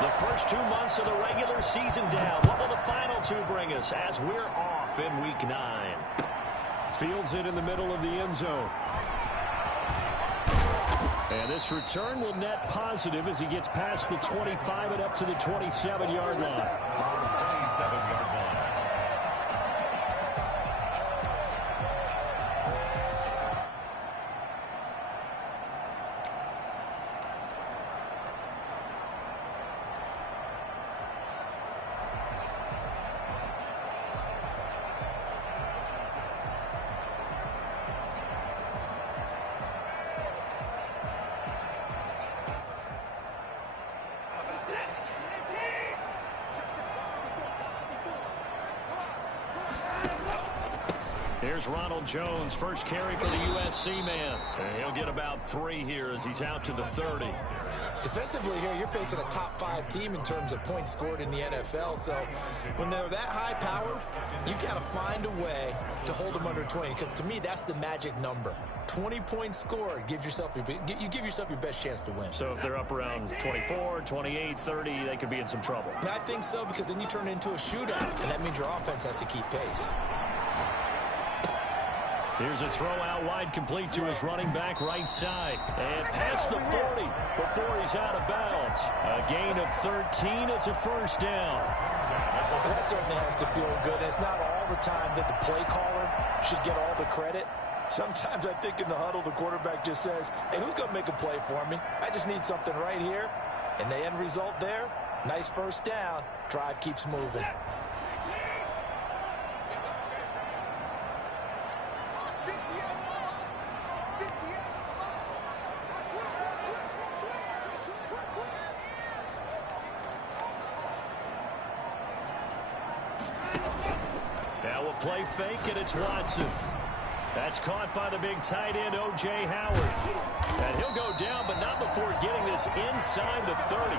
The first 2 months of the regular season down. What will the final two bring us as we're off in Week 9? Fields it in the middle of the end zone. And this return will net positive as he gets past the 25 and up to the 27-yard line. 27-yard line. Here's Ronald Jones, first carry for the USC man. And he'll get about 3 here as he's out to the 30. Defensively here, you're facing a top 5 team in terms of points scored in the NFL. So when they're that high-powered, you got to find a way to hold them under 20. Because to me, that's the magic number. 20 points scored gives yourself you give yourself your best chance to win. So if they're up around 24, 28, 30, they could be in some trouble. I think so, because then you turn it into a shootout, and that means your offense has to keep pace. Here's a throw out wide, complete to his running back right side. And past the 40 before he's out of bounds. A gain of 13. It's a first down. That certainly has to feel good. It's not all the time that the play caller should get all the credit. Sometimes I think in the huddle, the quarterback just says, hey, who's going to make a play for me? I just need something right here. And the end result there, nice first down. Drive keeps moving. Now we'll play fake, and it's Watson. That's caught by the big tight end, O.J. Howard. And he'll go down, but not before getting this inside the 30.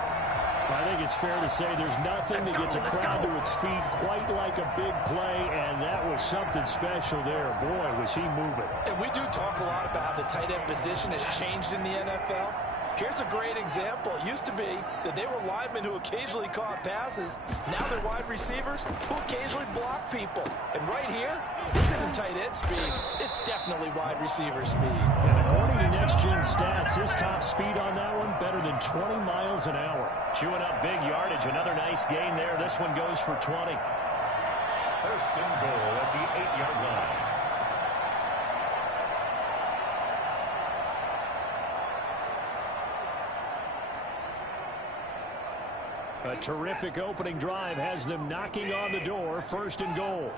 I think it's fair to say there's nothing that gets a crowd to its feet quite like a big play, and that was something special there. Boy, was he moving. And we do talk a lot about how the tight end position has changed in the NFL. Here's a great example. It used to be that they were linemen who occasionally caught passes. Now they're wide receivers who occasionally block people. And right here, this isn't tight end speed. It's definitely wide receiver speed. And according to Next Gen Stats, his top speed on that one, better than 20 miles an hour. Chewing up big yardage. Another nice gain there. This one goes for 20. First and goal at the 8-yard line. A terrific opening drive has them knocking on the door. First and goal.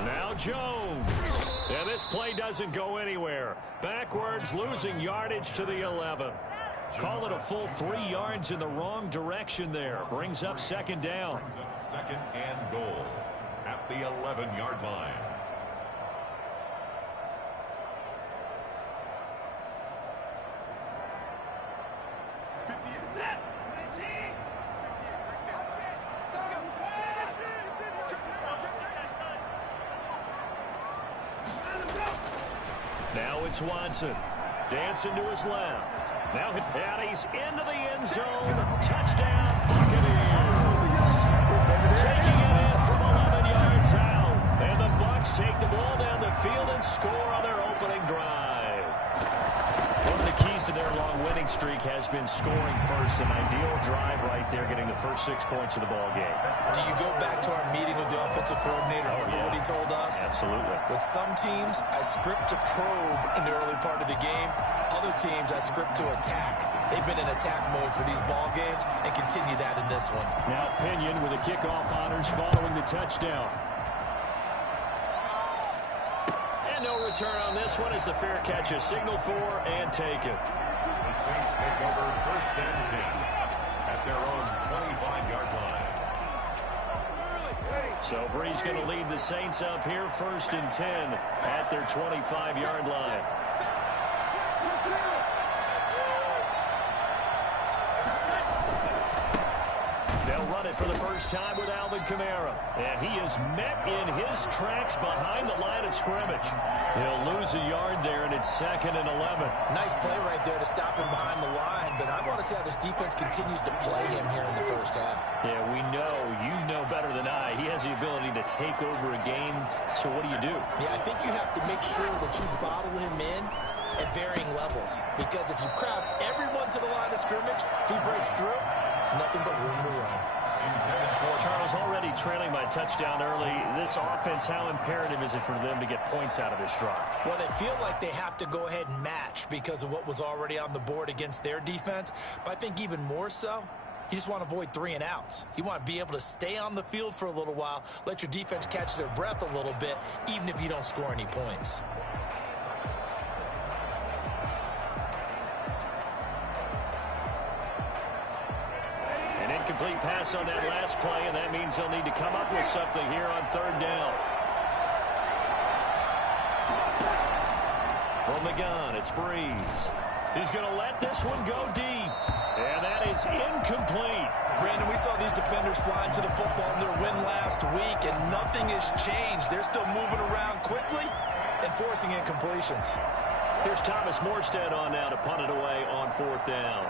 Now Jones. And this play doesn't go anywhere. Backwards, losing yardage to the 11. Call it a full 3 yards in the wrong direction there. Brings up second down. Brings up second and goal at the 11-yard line. Now it's Watson. Dancing to his left. Now he's into the end zone. Touchdown, Buccaneers. Taking it in from 11 yards out. And the Bucs take the ball down the field and score on their opening drive. One of the keys to their long winning streak has been scoring first. An ideal drive right there, getting the first 6 points of the ball game. Do you go back to our meeting with the offensive coordinator? Remember what he told us? Absolutely. With some teams, I script to probe in the early part of the game. Other teams, I script to attack. They've been in attack mode for these ball games and continue that in this one. Now Pinion with the kickoff honors following the touchdown. And no return on this one as the fair catch is signaled for and taken. The Saints take over first and 10 at their own 25-yard line. So Bree's going to lead the Saints up here first and 10 at their 25-yard line. They'll run it for the first time with Alvin Kamara. And he is met in his tracks behind the line of scrimmage. He'll lose a yard there, and it's second and 11. Nice play right there to stop him behind the line, but I want want to see how this defense continues to play him here in the first half. Yeah, we know. You know better than I. He has the ability to take over a game. So what do you do? Yeah, I think you have to make sure that you bottle him in at varying levels. Because if you crowd everyone to the line of scrimmage, if he breaks through, there's nothing but room to run. Charles, already trailing by touchdown early. This offense, how imperative is it for them to get points out of this drive? Well, they feel like they have to go ahead and match because of what was already on the board against their defense. But I think even more so, you just want to avoid 3 and outs. You want to be able to stay on the field for a little while, let your defense catch their breath a little bit, even if you don't score any points. Incomplete pass on that last play, and that means they'll need to come up with something here on 3rd down. From the gun, it's Breeze. He's going to let this one go deep, and that is incomplete. Brandon, we saw these defenders flying to the football in their win last week, and nothing has changed. They're still moving around quickly and forcing incompletions. Here's Thomas Morstead on now to punt it away on 4th down.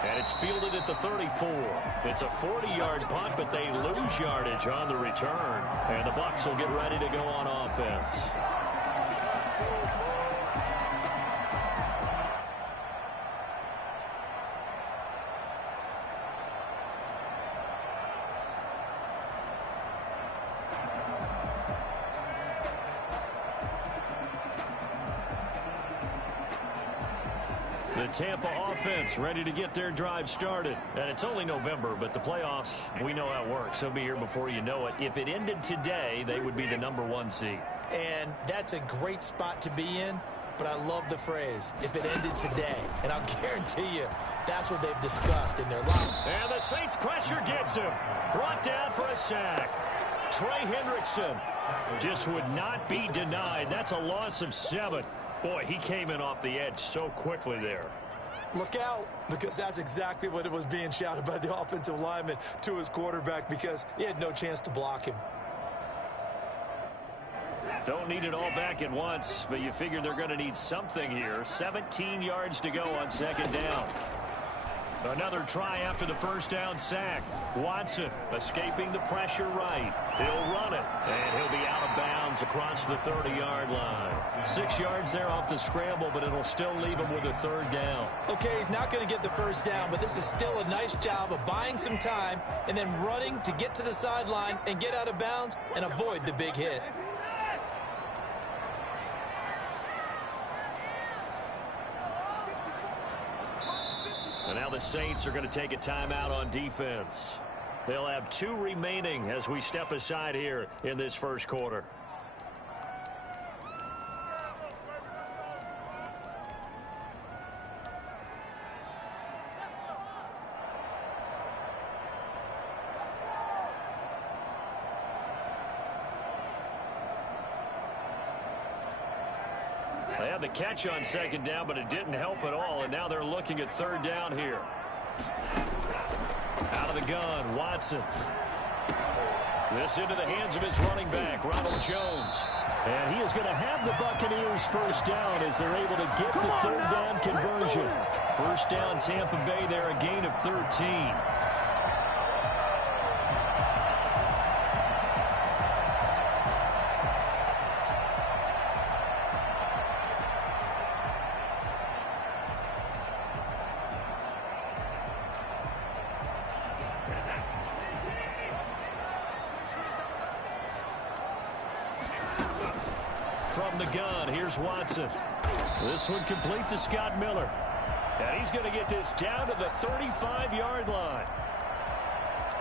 And it's fielded at the 34. It's a 40-yard punt, but they lose yardage on the return. And the Bucs will get ready to go on offense. The Tampa offense ready to get their drive started. And it's only November, but the playoffs, we know how it works. They'll be here before you know it. If it ended today, they would be the #1 seed. And that's a great spot to be in, but I love the phrase, if it ended today. And I'll guarantee you, that's what they've discussed in their life. And the Saints pressure gets him. Brought down for a sack. Trey Hendrickson just would not be denied. That's a loss of 7. Boy, he came in off the edge so quickly there. Look out, because that's exactly what it was being shouted by the offensive lineman to his quarterback, because he had no chance to block him. Don't need it all back at once, but you figure they're going to need something here. 17 yards to go on 2nd down. Another try after the 1st down sack. Watson escaping the pressure right. He'll run it, and he'll be out of bounds across the 30-yard line. 6 yards there off the scramble, but it'll still leave him with a 3rd down. Okay, he's not going to get the 1st down, but this is still a nice job of buying some time and then running to get to the sideline and get out of bounds and avoid the big hit. And now the Saints are going to take a timeout on defense. They'll have 2 remaining as we step aside here in this 1st quarter. They had the catch on 2nd down, but it didn't help at all, and now they're looking at 3rd down here. Out of the gun, Watson. This into the hands of his running back, Ronald Jones. And he is going to have the Buccaneers 1st down as they're able to get the 3rd down conversion. 1st down, Tampa Bay there, a gain of 13. From the gun, here's Watson. This one complete to Scott Miller. And he's going to get this down to the 35-yard line.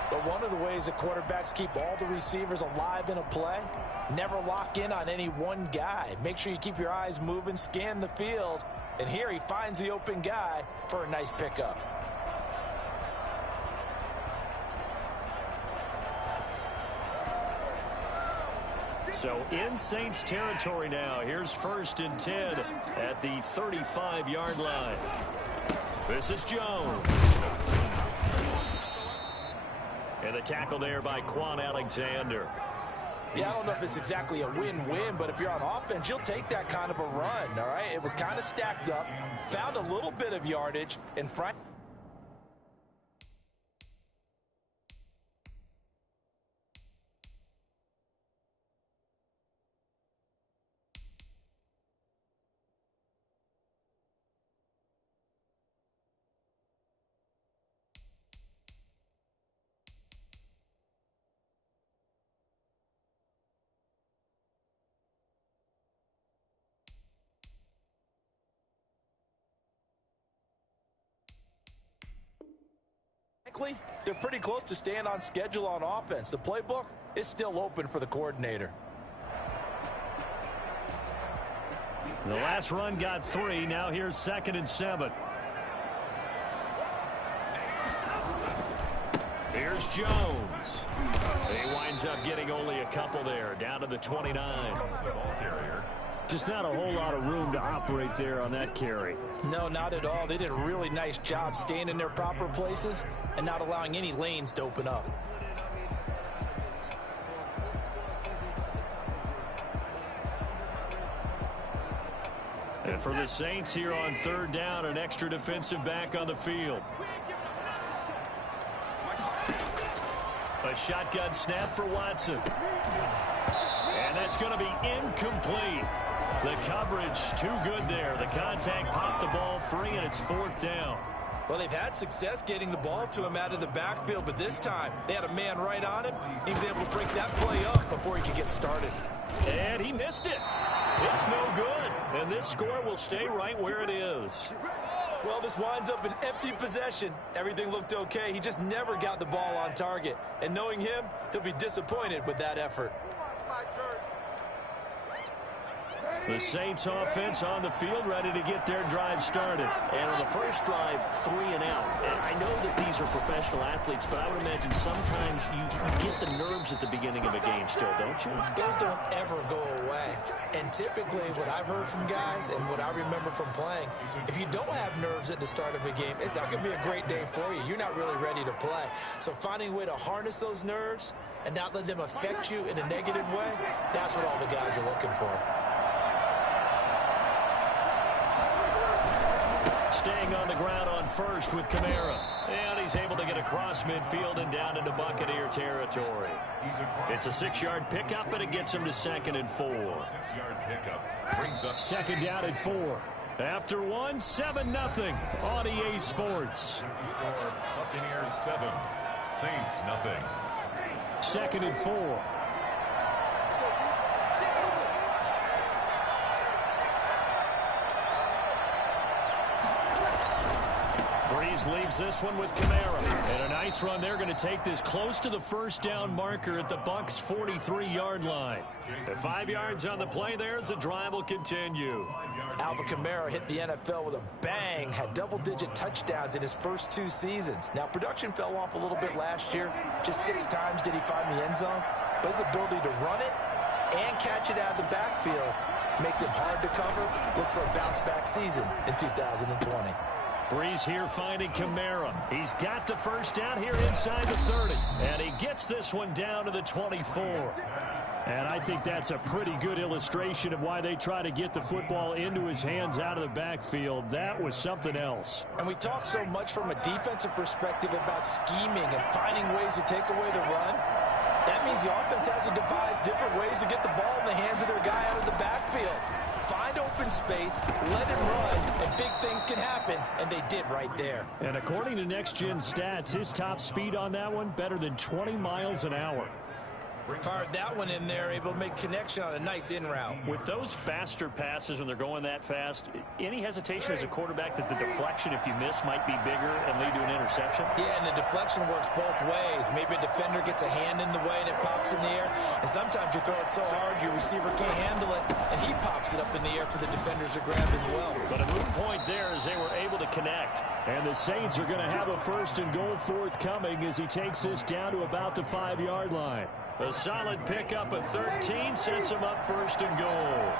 But one of the ways that quarterbacks keep all the receivers alive in a play, never lock in on any one guy. Make sure you keep your eyes moving, scan the field. And here he finds the open guy for a nice pickup. So in Saints territory now. Here's 1st and 10 at the 35-yard line. This is Jones. And the tackle there by Quan Alexander. Yeah, I don't know if it's exactly a win-win, but if you're on offense, you'll take that kind of a run, all right? It was kind of stacked up, found a little bit of yardage, and frankly, they're pretty close to staying on schedule on offense. The playbook is still open for the coordinator. The last run got 3. Now here's 2nd and 7. Here's Jones. He winds up getting only a couple there, down to the 29. Just not a whole lot of room to operate there on that carry. No, not at all. They did a really nice job staying in their proper places and not allowing any lanes to open up. And for the Saints here on 3rd down, an extra defensive back on the field. A shotgun snap for Watson. And that's going to be incomplete. The coverage too good there. The contact popped the ball free, and it's 4th down. Well, they've had success getting the ball to him out of the backfield, but this time they had a man right on him. He was able to break that play up before he could get started. And he missed it. It's no good. And this score will stay right where it is. Well, this winds up an empty possession. Everything looked okay. He just never got the ball on target. And knowing him, he'll be disappointed with that effort. The Saints offense on the field, ready to get their drive started. And on the first drive, 3 and out. And I know that these are professional athletes, but I would imagine sometimes you get the nerves at the beginning of a game still, don't you? Those don't ever go away. And typically what I've heard from guys and what I remember from playing, if you don't have nerves at the start of a game, it's not going to be a great day for you. You're not really ready to play. So finding a way to harness those nerves and not let them affect you in a negative way, that's what all the guys are looking for. Staying on the ground on first with Kamara. And he's able to get across midfield and down into Buccaneer territory. It's a 6-yard pickup, and it gets him to 2nd and 4. 6-yard pickup brings up 2nd down at 4. After 1, 7-0 on EA Sports. Buccaneers 7, Saints nothing. 2nd and 4. Breeze leaves this one with Kamara. And a nice run. They're going to take this close to the 1st down marker at the Bucs' 43-yard line. At 5 yards on the play there as the drive will continue. Alvin Kamara hit the NFL with a bang, had double-digit touchdowns in his first 2 seasons. Now, production fell off a little bit last year. Just 6 times did he find the end zone. But his ability to run it and catch it out of the backfield makes it hard to cover. Look for a bounce-back season in 2020. Breeze here finding Kamara. He's got the 1st down here inside the 30. And he gets this one down to the 24. And I think that's a pretty good illustration of why they try to get the football into his hands out of the backfield. That was something else. And we talk so much from a defensive perspective about scheming and finding ways to take away the run. That means the offense has to devise different ways to get the ball in the hands of their guy out of the backfield. Find open space, let him run, and big things can happen, and they did right there. And according to Next Gen Stats, his top speed on that one, better than 20 miles an hour. Fired that one in there, able to make connection on a nice in route. With those faster passes when they're going that fast, any hesitation as a quarterback that the deflection, if you miss, might be bigger and lead to an interception? Yeah, and the deflection works both ways. Maybe a defender gets a hand in the way and it pops in the air. And sometimes you throw it so hard your receiver can't handle it, and he pops it up in the air for the defenders to grab as well. But a moot point there as they were able to connect. And the Saints are going to have a 1st and goal forthcoming as he takes this down to about the 5-yard line. A solid pickup of 13 sets him up 1st and goal.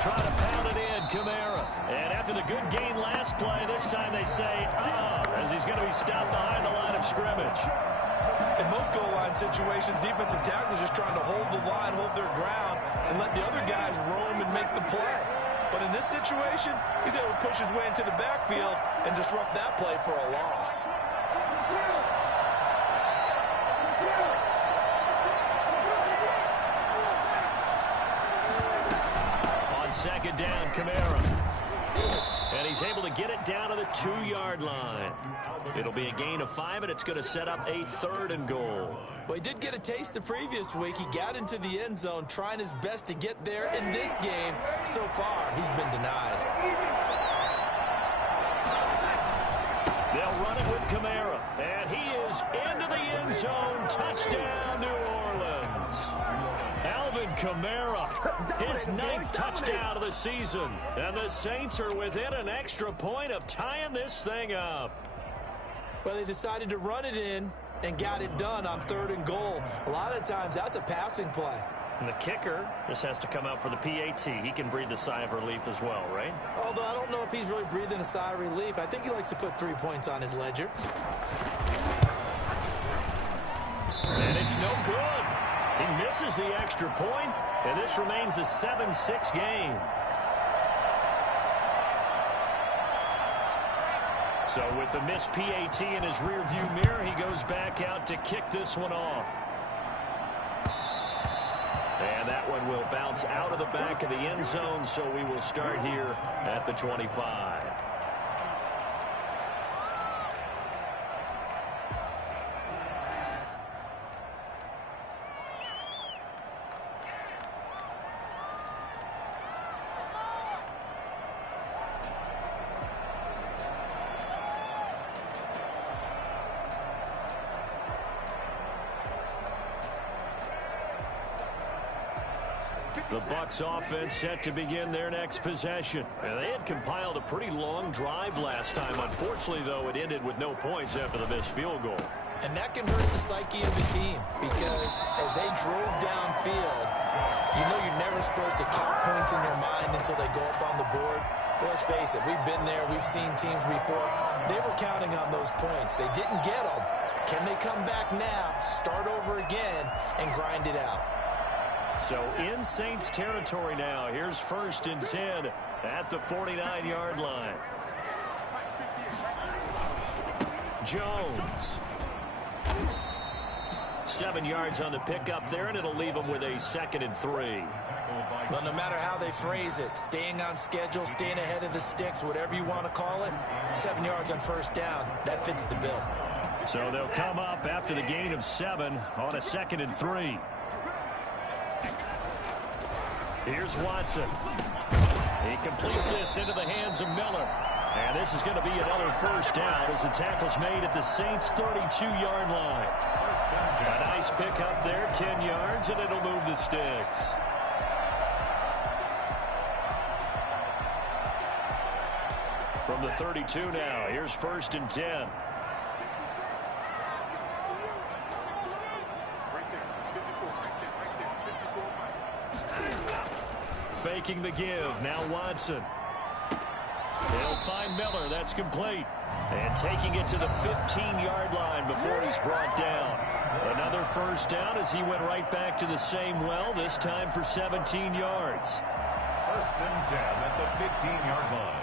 Trying to pound it in. Kamara. And after the good gain last play, this time they say, as he's going to be stopped behind the line of scrimmage. In most goal line situations, defensive tackles are just trying to hold the line, hold their ground, and let the other guys roam and make the play. But in this situation, he's able to push his way into the backfield and disrupt that play for a loss. On second down, Kamara. And he's able to get it down to the 2-yard line. It'll be a gain of 5, and it's going to set up a 3rd and goal. Well, he did get a taste the previous week. He got into the end zone trying his best to get there. In this game, so far, he's been denied. They'll run it with Kamara. And he is into the end zone. Touchdown, New Orleans. Alvin Kamara, his 9th touchdown of the season. And the Saints are within an extra point of tying this thing up. Well, they decided to run it in and got it done on 3rd and goal. A lot of times, that's a passing play. And the kicker just has to come out for the PAT. He can breathe a sigh of relief as well, right? Although I don't know if he's really breathing a sigh of relief. I think he likes to put 3 points on his ledger. And it's no good. He misses the extra point, and this remains a 7-6 game. So with the missed PAT in his rearview mirror, he goes back out to kick this one off. And that one will bounce out of the back of the end zone, so we will start here at the 25. The Bucs offense set to begin their next possession. And they had compiled a pretty long drive last time. Unfortunately, though, it ended with no points after the missed field goal. And that can hurt the psyche of the team because as they drove downfield, you know you're never supposed to count points in your mind until they go up on the board. But let's face it, we've been there. We've seen teams before. They were counting on those points. They didn't get them. Can they come back now, start over again, and grind it out? So in Saints territory now. Here's 1st and 10 at the 49-yard line. Jones. 7 yards on the pickup there, and it'll leave him with a 2nd and 3. Well, no matter how they phrase it, staying on schedule, staying ahead of the sticks, whatever you want to call it, 7 yards on 1st down, that fits the bill. So they'll come up after the gain of 7 on a 2nd and 3. Here's Watson. He completes this into the hands of Miller. And this is going to be another 1st down as the tackle's made at the Saints' 32-yard line. A nice pickup there, 10 yards, and it'll move the sticks. From the 32 now, here's 1st and 10. Faking the give. Now Watson. They'll find Miller. That's complete. And taking it to the 15-yard line before he's brought down. Another 1st down as he went right back to the same well, this time for 17 yards. 1st and 10 at the 15-yard line.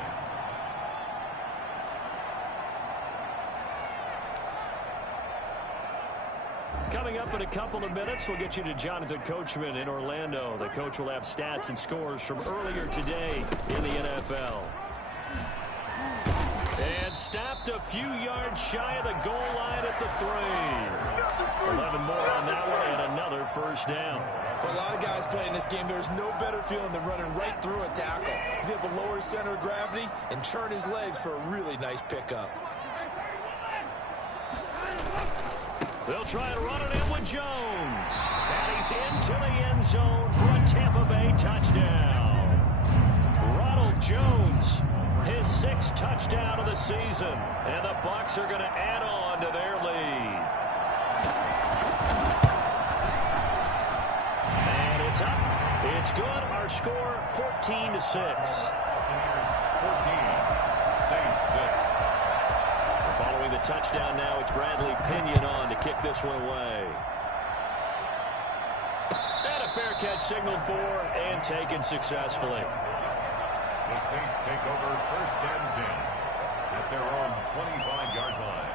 Coming up in a couple of minutes, we'll get you to Jonathan Coachman in Orlando. The coach will have stats and scores from earlier today in the NFL. And stopped a few yards shy of the goal line at the 3. 11 more on that one and another 1st down. For a lot of guys playing this game, there's no better feeling than running right through a tackle. He's able to lower his center of gravity and churn his legs for a really nice pickup. They'll try to run it in with Jones. And he's into the end zone for a Tampa Bay touchdown. Ronald Jones, his 6th touchdown of the season. And the Bucs are going to add on to their lead. And it's up. It's good. Our score, 14-6. Buccaneers 14, Saints 6. Following the touchdown now, it's Bradley Pinion on to kick this one away. And a fair catch signaled for and taken successfully. The Saints take over 1st and 10 at their own 25-yard line.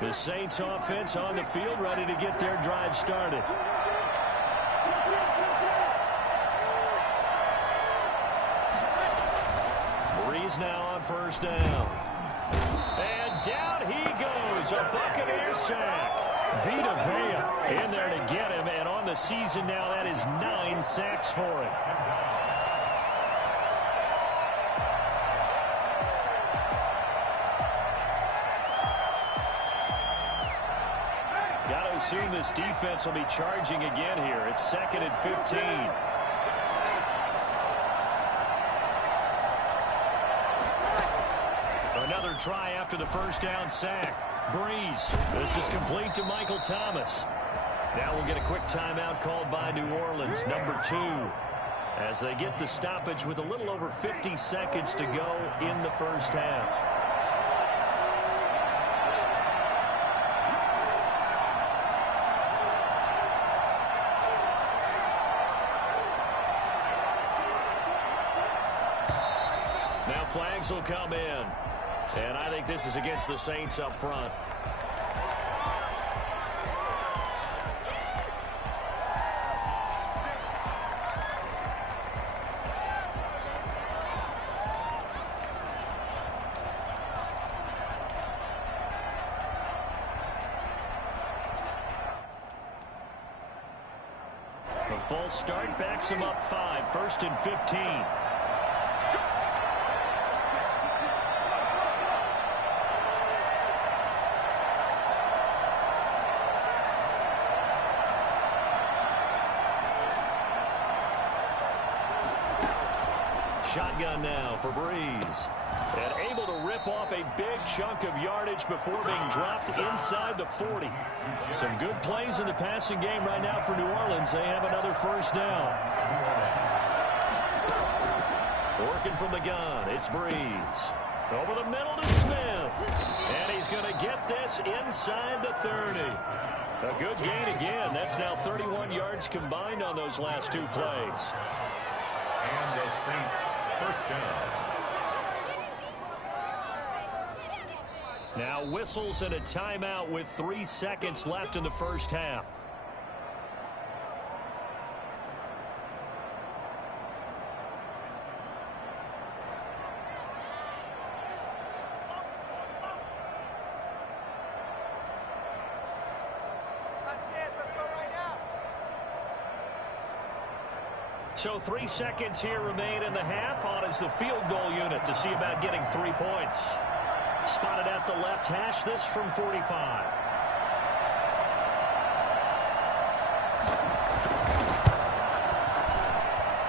The Saints offense on the field, ready to get their drive started. Breeze now on 1st down. And down he goes. A Buccaneer sack. Vita Vea in there to get him. And on the season now, that is 9 sacks for him. Got to assume this defense will be charging again here. It's 2nd and 15. Another try after the 1st down sack. Breeze. This is complete to Michael Thomas. Now we'll get a quick timeout called by New Orleans, number 2, as they get the stoppage with a little over 50 seconds to go in the 1st half. Now flags will come in. And I think this is against the Saints up front. A false start backs him up 5, 1st and 15. Shotgun now for Breeze. And able to rip off a big chunk of yardage before being dropped inside the 40. Some good plays in the passing game right now for New Orleans. They have another 1st down. Working from the gun, it's Breeze. Over the middle to Smith. And he's going to get this inside the 30. A good gain again. That's now 31 yards combined on those last 2 plays. And the Saints 1st down. Now whistles and a timeout with 3 seconds left in the 1st half. So 3 seconds here remain in the half. On is the field goal unit to see about getting 3 points. Spotted at the left hash, this from 45.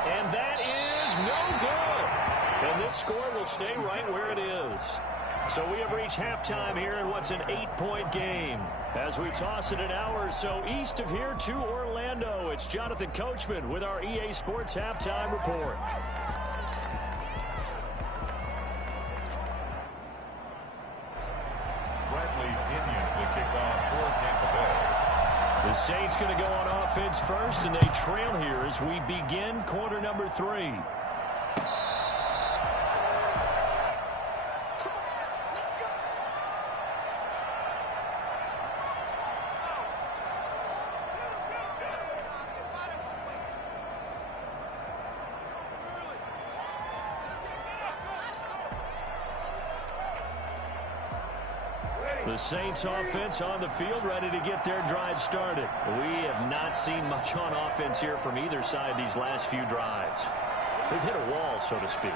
And that is no good. And this score will stay right where it is. So we have reached halftime here in what's an 8-point game. As we toss it an hour or so east of here to Orlando, it's Jonathan Coachman with our EA Sports Halftime Report. Bradley Pinion the kickoff for Tampa Bay. The Saints going to go on offense first, and they trail here as we begin quarter number 3. The Saints offense on the field, ready to get their drive started. We have not seen much on offense here from either side these last few drives. They've hit a wall, so to speak.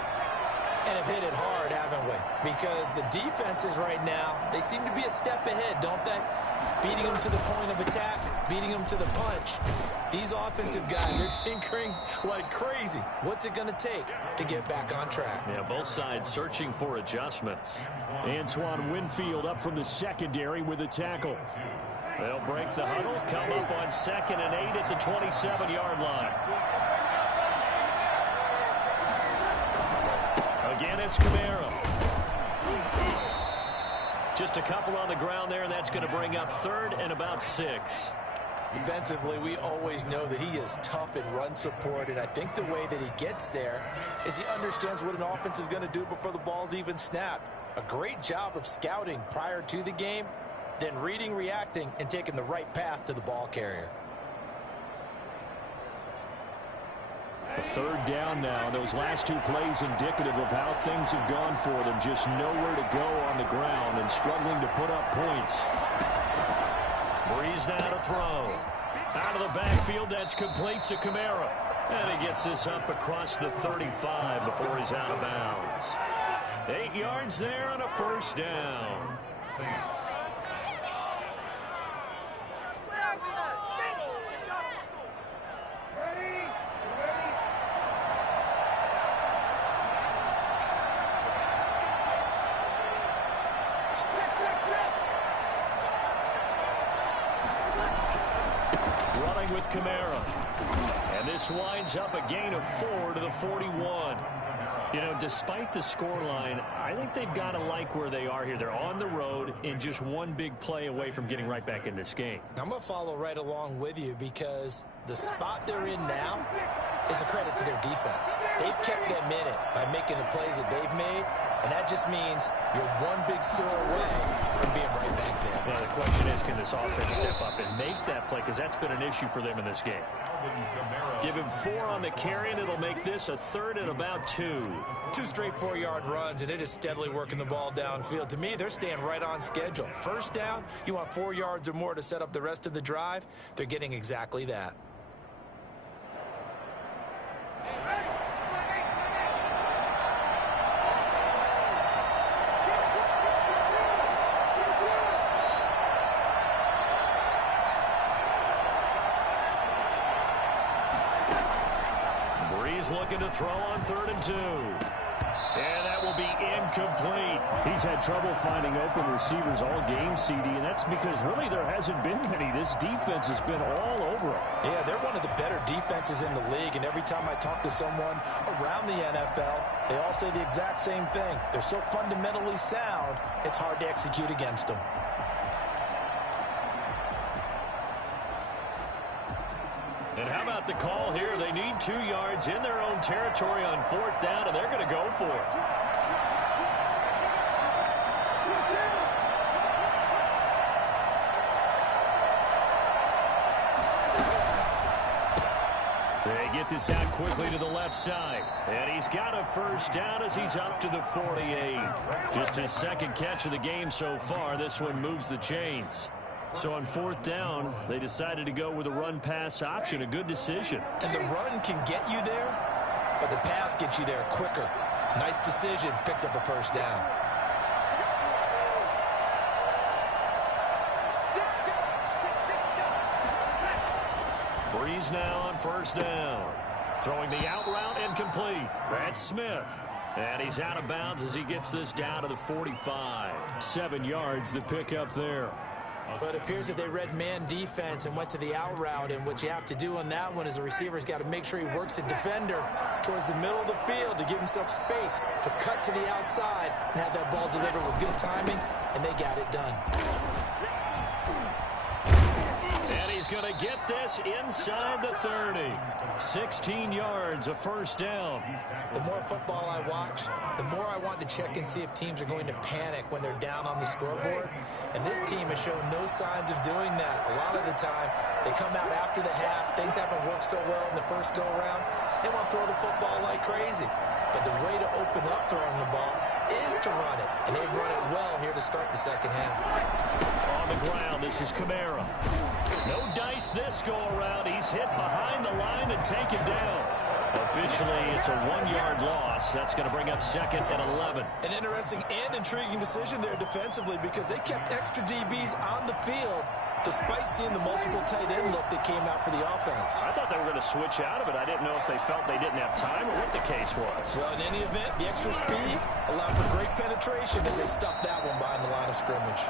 And have hit it hard, haven't we? Because the defenses right now, they seem to be a step ahead, don't they? Beating them to the point of attack, beating them to the punch. These offensive guys are tinkering like crazy. What's it going to take to get back on track? Yeah, both sides searching for adjustments. Antoine Winfield up from the secondary with a tackle. They'll break the huddle, come up on 2nd and 8 at the 27-yard line. Again, it's Kamara. Just a couple on the ground there, and that's going to bring up 3rd and about 6. Defensively, we always know that he is tough in run support, and I think the way that he gets there is he understands what an offense is going to do before the ball's even snapped. A great job of scouting prior to the game, then reading, reacting, and taking the right path to the ball carrier. A 3rd down now. Those last 2 plays indicative of how things have gone for them. Just nowhere to go on the ground and struggling to put up points. Breeze now to throw. Out of the backfield, that's complete to Kamara. And he gets this up across the 35 before he's out of bounds. 8 yards there on a 1st down. Saints. Running with Kamara. And this winds up a gain of 4 to the 41. You know, despite the scoreline, I think they've got to like where they are here. They're on the road and just one big play away from getting right back in this game. I'm going to follow right along with you because the spot they're in now is a credit to their defense. They've kept them in it by making the plays that they've made, and that just means you're one big score away from being right back there. Now, the question is, can this offense step up and make that play? Because that's been an issue for them in this game. Give him 4 on the carry, and it'll make this a 3rd and about 2. 2 straight 4-yard runs, and it is steadily working the ball downfield. To me, they're staying right on schedule. 1st down, you want 4 yards or more to set up the rest of the drive. They're getting exactly that. Looking to throw on 3rd and 2. And that will be incomplete. He's had trouble finding open receivers all game, CD, and that's because really there hasn't been many. This defense has been all over him. Yeah, they're one of the better defenses in the league, and every time I talk to someone around the NFL, they all say the exact same thing. They're so fundamentally sound, it's hard to execute against them. And how about the call here? They need 2 yards in their own territory on 4th down, and they're going to go for it. They get this out quickly to the left side. And he's got a 1st down as he's up to the 48. Just his 2nd catch of the game so far. This one moves the chains. So on 4th down, they decided to go with a run-pass option. A good decision. And the run can get you there, but the pass gets you there quicker. Nice decision. Picks up a 1st down. Breeze now on 1st down. Throwing the out route incomplete. That's Smith. And he's out of bounds as he gets this down to the 45. 7 yards, the pickup there. But it appears that they read man defense and went to the out route, and what you have to do on that one is the receiver's got to make sure he works the defender towards the middle of the field to give himself space to cut to the outside and have that ball delivered with good timing, and they got it done. And he's going to get this inside the 30. 16 yards, a 1st down. The more football I watch, the more I want to check and see if teams are going to panic when they're down on the scoreboard. And this team has shown no signs of doing that. A lot of the time, they come out after the half. Things haven't worked so well in the first go-around. They want to throw the football like crazy. But the way to open up throwing the ball is to run it. And they've run it well here to start the 2nd half. On the ground, this is Kamara. No dice this go-around. He's hit behind the line and taken down. Officially, it's a 1-yard loss. That's going to bring up 2nd and 11. An interesting and intriguing decision there defensively because they kept extra DBs on the field despite seeing the multiple tight end look that came out for the offense. I thought they were going to switch out of it. I didn't know if they felt they didn't have time or what the case was. Well, in any event, the extra speed allowed for great penetration as they stuffed that one behind the line of scrimmage.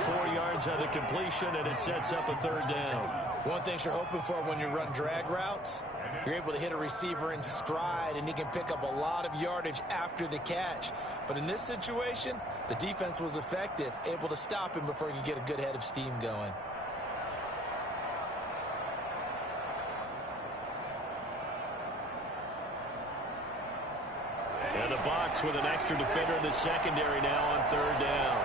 4 yards on the completion, and it sets up a 3rd down. One thing you're hoping for when you run drag routes, you're able to hit a receiver in stride, and he can pick up a lot of yardage after the catch. But in this situation, the defense was effective, able to stop him before he could get a good head of steam going. And the box with an extra defender in the secondary now on 3rd down.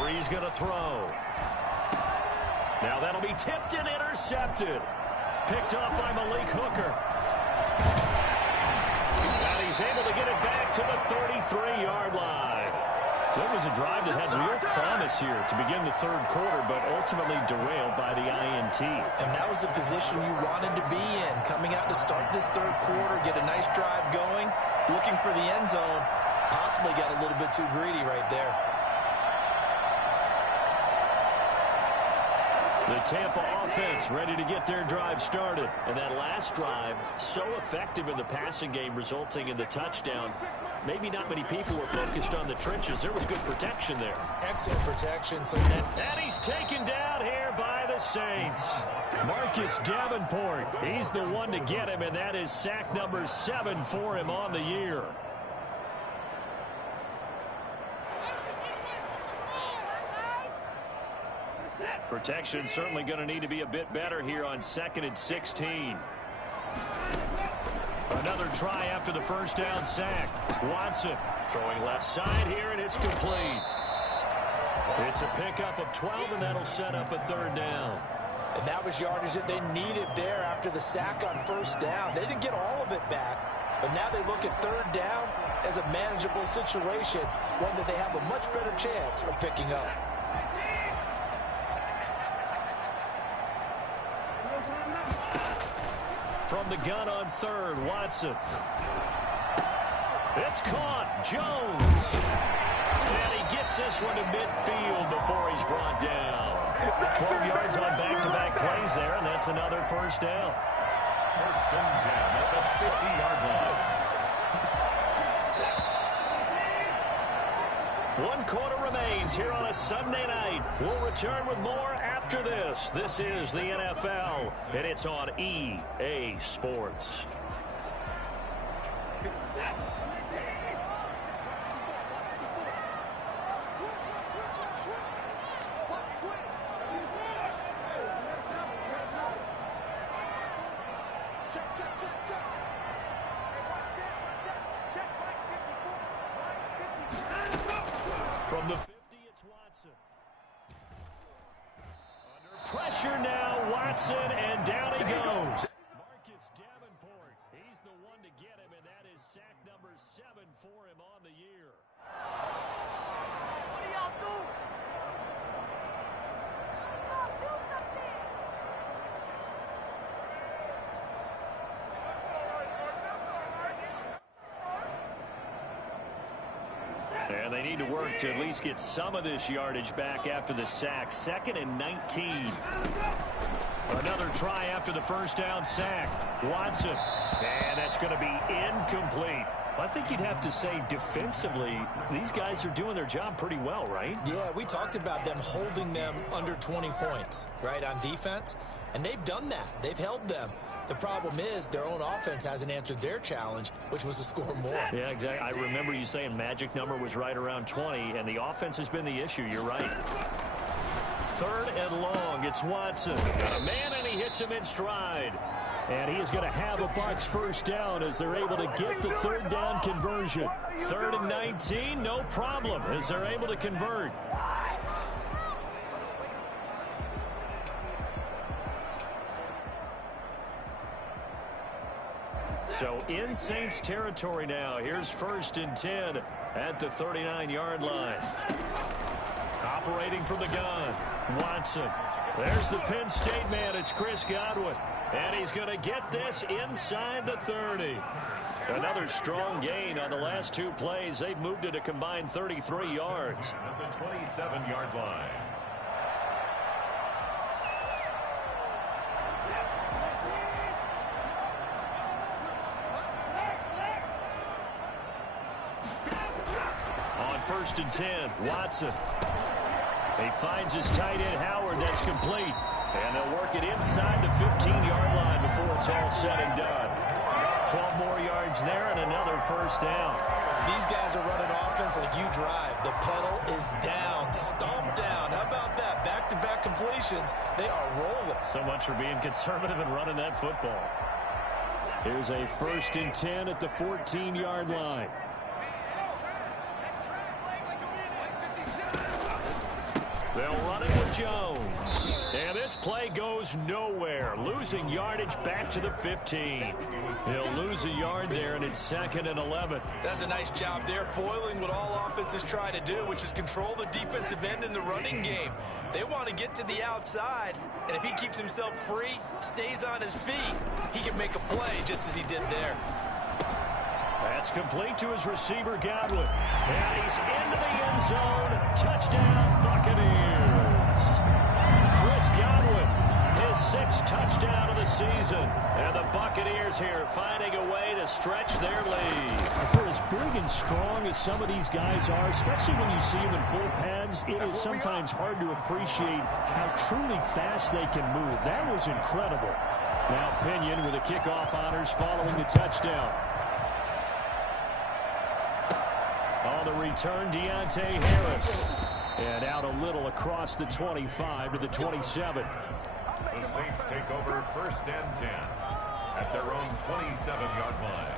Bree's going to throw. Now that'll be tipped and intercepted. Picked off by Malik Hooker. And he's able to get it back to the 33-yard line. So it was a drive that had real promise here to begin the 3rd quarter, but ultimately derailed by the INT. And that was the position you wanted to be in. Coming out to start this 3rd quarter, get a nice drive going, looking for the end zone. Possibly got a little bit too greedy right there. The Tampa offense ready to get their drive started. And that last drive, so effective in the passing game, resulting in the touchdown. Maybe not many people were focused on the trenches. There was good protection there. Excellent protection. And he's taken down here by the Saints. Marcus Davenport, he's the one to get him, and that is sack number 7 for him on the year. Protection certainly going to need to be a bit better here on 2nd and 16. Another try after the 1st down sack. Watson throwing left side here, and it's complete. It's a pickup of 12, and that'll set up a 3rd down. And that was yardage that they needed there after the sack on 1st down. They didn't get all of it back, but now they look at 3rd down as a manageable situation, one that they have a much better chance of picking up. From the gun on 3rd, Watson. It's caught. Jones. And he gets this one to midfield before he's brought down. 12 yards on back-to-back plays there, and that's another 1st down. 1st and 10 at the 50-yard line. 1 quarter remains here on a Sunday night. We'll return with more after this. This is the NFL, and it's on EA Sports. From the 50, it's Watson. Under pressure now, Watson, and down he goes. Marcus Davenport, he's the one to get him, and that is sack number 7 for him on the year. What are y'all doing? Do something! And they need to work to at least get some of this yardage back after the sack. 2nd and 19. Another try after the 1st down sack. Watson. And that's going to be incomplete. I think you'd have to say defensively, these guys are doing their job pretty well, right? Yeah, we talked about them holding them under 20 points, right, on defense. And they've done that. They've held them. The problem is their own offense hasn't answered their challenge, which was to score more. Yeah, exactly. I remember you saying magic number was right around 20, and the offense has been the issue. You're right. 3rd and long. It's Watson. Got a man, and he hits him in stride. And he is going to have a Bucs 1st down as they're able to get the 3rd down conversion. 3rd and 19, no problem, as they're able to convert. So in Saints territory now. Here's 1st and 10 at the 39-yard line. Operating from the gun, Watson. There's the Penn State man. It's Chris Godwin. And he's going to get this inside the 30. Another strong gain on the last 2 plays. They've moved it a combined 33 yards. At the 27-yard line. first and 10. Watson. He finds his tight end, Howard. That's complete. And they'll work it inside the 15-yard line before it's all said and done. 12 more yards there and another first down. These guys are running offense like you drive. The pedal is down, stomp down. How about that? Back-to-back completions. They are rolling. So much for being conservative and running that football. Here's a first and 10 at the 14-yard line. They'll run it with Jones. And this play goes nowhere. Losing yardage back to the 15. They'll lose a yard there, and it's 2nd and 11. That's a nice job there, foiling what all offenses try to do, which is control the defensive end in the running game. They want to get to the outside, and if he keeps himself free, stays on his feet, he can make a play just as he did there. That's complete to his receiver, Godwin. And he's into the end zone. Touchdown, Buccaneers. Chris Godwin, his 6th touchdown of the season. And the Buccaneers here finding a way to stretch their lead. For as big and strong as some of these guys are, especially when you see them in full pads, it is sometimes hard to appreciate how truly fast they can move. That was incredible. Now Pinion with the kickoff honors following the touchdown. On the return, Deontay Harris. And out a little across the 25 to the 27. The Saints take over first and 10 at their own 27-yard line.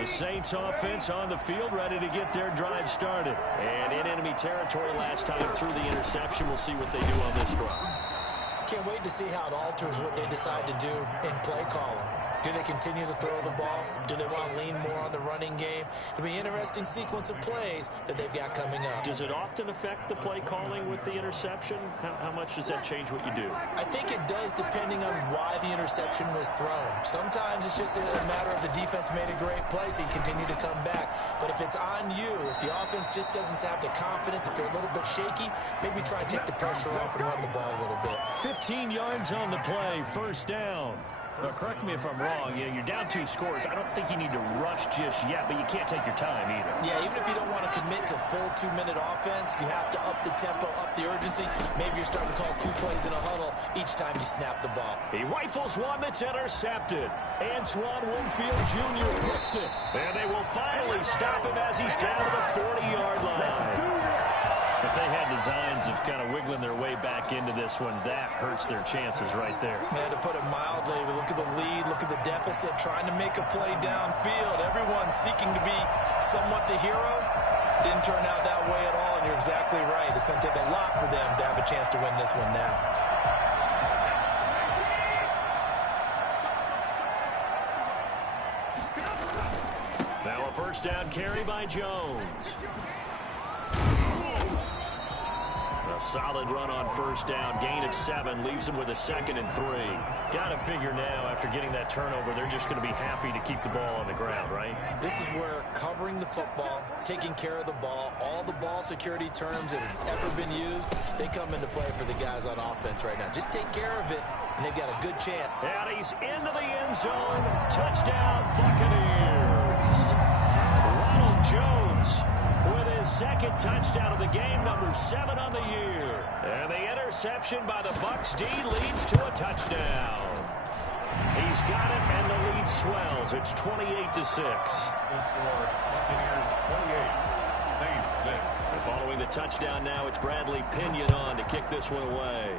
The Saints offense on the field, ready to get their drive started. And in enemy territory last time through the interception. We'll see what they do on this drive. Can't wait to see how it alters what they decide to do in play calling. Do they continue to throw the ball? Do they want to lean more on the running game? It'll be an interesting sequence of plays that they've got coming up. Does it often affect the play calling with the interception? How much does that change what you do? I think it does, depending on why the interception was thrown. Sometimes it's just a matter of the defense made a great play, so you continue to come back. But if it's on you, if the offense just doesn't have the confidence, if they're a little bit shaky, maybe try and take the pressure off and run the ball a little bit. 15 yards on the play, first down. Correct me if I'm wrong. You're down 2 scores. I don't think you need to rush just yet, but you can't take your time either. Yeah, even if you don't want to commit to full 2-minute offense, you have to up the tempo, up the urgency. Maybe you're starting to call 2 plays in a huddle each time you snap the ball. He rifles one that's intercepted. Antoine Winfield Jr. picks it. And they will finally stop him as he's down to the 40-yard line. If they had designs of kind of wiggling their way back into this one, that hurts their chances right there. Yeah, to put it mildly, look at the lead, look at the deficit, trying to make a play downfield. Everyone seeking to be somewhat the hero. Didn't turn out that way at all, and you're exactly right. It's going to take a lot for them to have a chance to win this one now. Now a first down carry by Jones. A solid run on first down. Gain of 7 leaves them with a 2nd and 3. Got to figure now, after getting that turnover, they're just going to be happy to keep the ball on the ground, right? This is where covering the football, taking care of the ball, all the ball security terms that have ever been used, they come into play for the guys on offense right now. Just take care of it, and they've got a good chance. And he's into the end zone. Touchdown, Buccaneers. Ronald Jones with his 2nd touchdown of the game, number 7 on the year. And the interception by the Bucs D leads to a touchdown. He's got it, and the lead swells. It's 28-6. The score, Buccaneers 28, Saints 6. And following the touchdown now, it's Bradley Pinion on to kick this one away.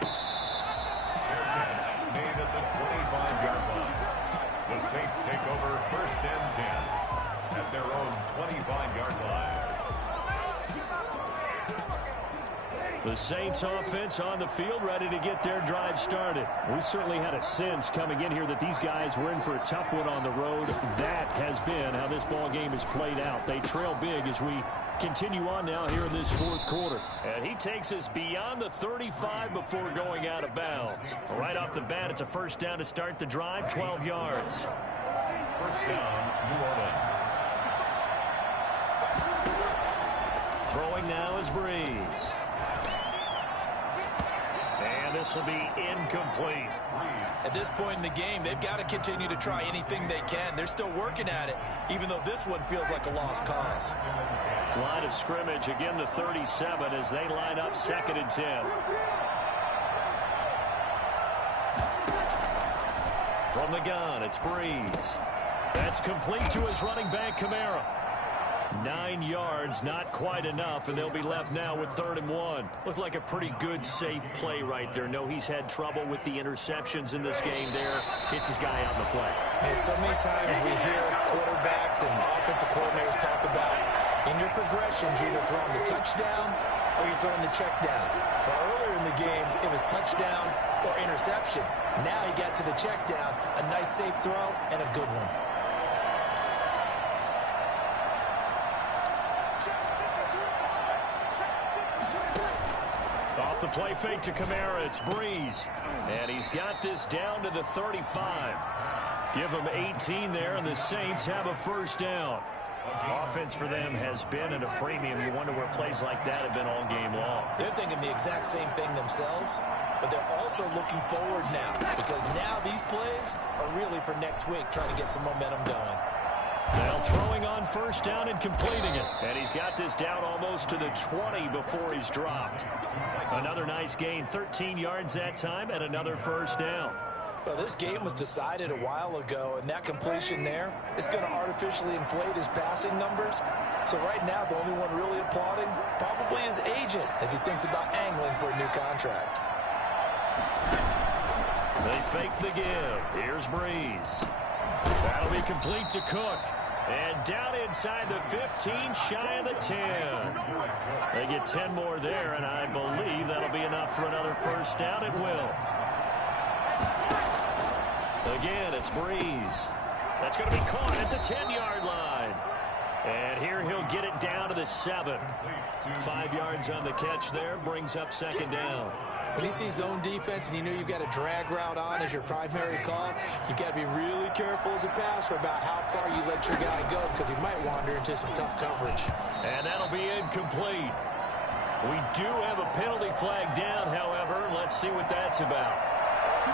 Fair catch made at the 25-yard line. The Saints take over first and 10 at their own 25-yard line. The Saints offense on the field, ready to get their drive started. We certainly had a sense coming in here that these guys were in for a tough one on the road. That has been how this ball game has played out. They trail big as we continue on now here in this 4th quarter. And he takes us beyond the 35 before going out of bounds. Right off the bat, it's a first down to start the drive, 12 yards. First down, New Orleans. Throwing now is Breeze. And this will be incomplete. At this point in the game, they've got to continue to try anything they can. They're still working at it, even though this one feels like a lost cause. Line of scrimmage, again the 37 as they line up 2nd and 10. From the gun, it's Breeze. That's complete to his running back, Kamara. 9 yards, not quite enough, and they'll be left now with 3rd and 1. Looked like a pretty good, safe play right there. No, he's had trouble with the interceptions in this game there. Hits his guy out in the flat. Hey, so many times we hear quarterbacks and offensive coordinators talk about in your progressions, you're either throwing the touchdown or you're throwing the check down. But earlier in the game, it was touchdown or interception. Now he got to the check down, a nice safe throw, and a good one. Off the play fake to Kamara, it's Breeze. And he's got this down to the 35. Give him 18 there, and the Saints have a 1st down. Offense for them has been at a premium. You wonder where plays like that have been all game long. They're thinking the exact same thing themselves, but they're also looking forward now because now these plays are really for next week, trying to get some momentum going. Now throwing on 1st down and completing it. And he's got this down almost to the 20 before he's dropped. Another nice gain, 13 yards that time, and another 1st down. Well, this game was decided a while ago, and that completion there is going to artificially inflate his passing numbers. So right now, the only one really applauding probably his agent as he thinks about angling for a new contract. They fake the give. Here's Breeze. That'll be complete to Cook. And down inside the 15, shy of the 10. They get 10 more there, and I believe that'll be enough for another 1st down. It will. Again, it's Breeze. That's going to be caught at the 10-yard line. And here he'll get it down to the 7. 5 yards on the catch there, brings up 2nd down. When you see zone defense and you know you've got a drag route on as your primary call, you've got to be really careful as a passer about how far you let your guy go because he might wander into some tough coverage. And that'll be incomplete. We do have a penalty flag down, however. Let's see what that's about.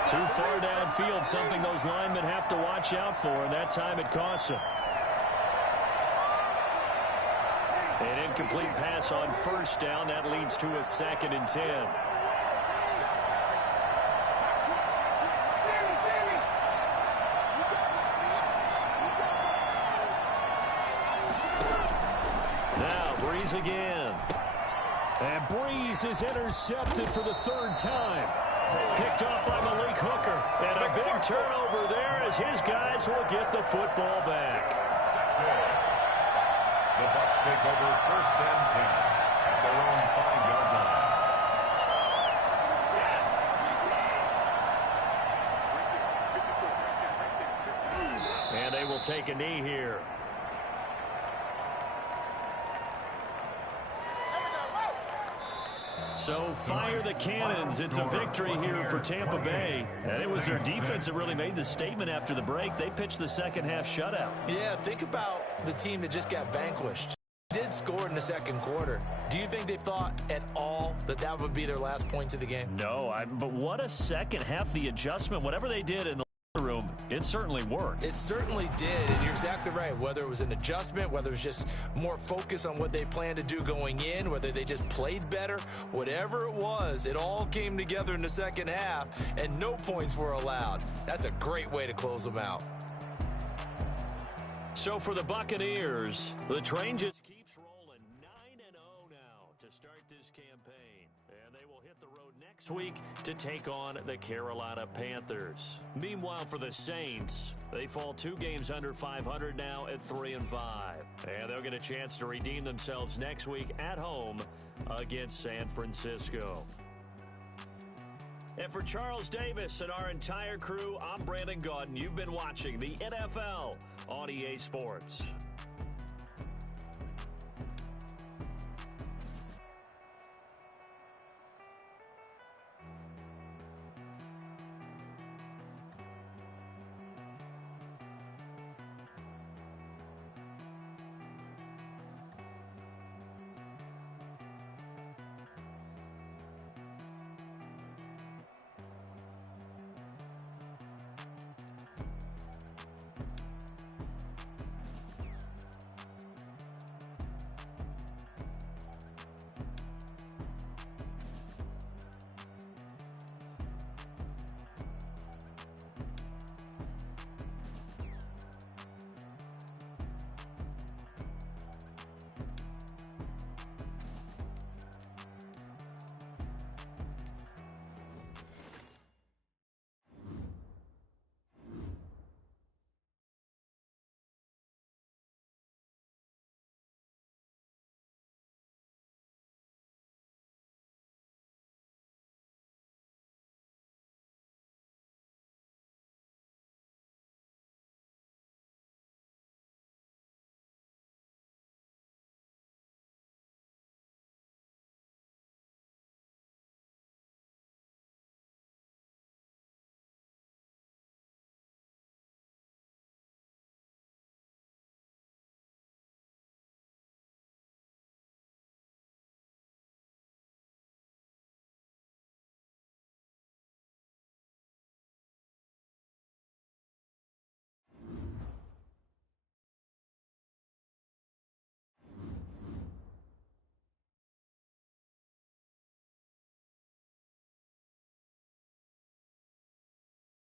Too far downfield, something those linemen have to watch out for, and that time it costs them. An incomplete pass on 1st down. That leads to a 2nd and 10. Now Breeze again. And Breeze is intercepted for the 3rd time. Picked off by Malik Hooker. And a big turnover there as his guys will get the football back. The Bucs take over 1st and 10 at their own 5-yard line. And they will take a knee here. So fire the cannons. It's a victory here for Tampa Bay. And it was their defense that really made the statement after the break. They pitched the 2nd half shutout. Yeah, think about the team that just got vanquished. Did score in the 2nd quarter. Do you think they thought at all that that would be their last points of the game? No, but what a 2nd half. The adjustment, whatever they did in the room, it certainly worked. It certainly did, and you're exactly right. Whether it was an adjustment, whether it was just more focus on what they planned to do going in, whether they just played better, whatever it was, it all came together in the 2nd half, and no points were allowed. That's a great way to close them out. So for the Buccaneers, the train just keeps rolling 9-0 now to start this campaign. And they will hit the road next week to take on the Carolina Panthers. Meanwhile, for the Saints, they fall 2 games under 500 now at 3-5. And they'll get a chance to redeem themselves next week at home against San Francisco. And for Charles Davis and our entire crew, I'm Brandon Gaudin. You've been watching the NFL on EA Sports.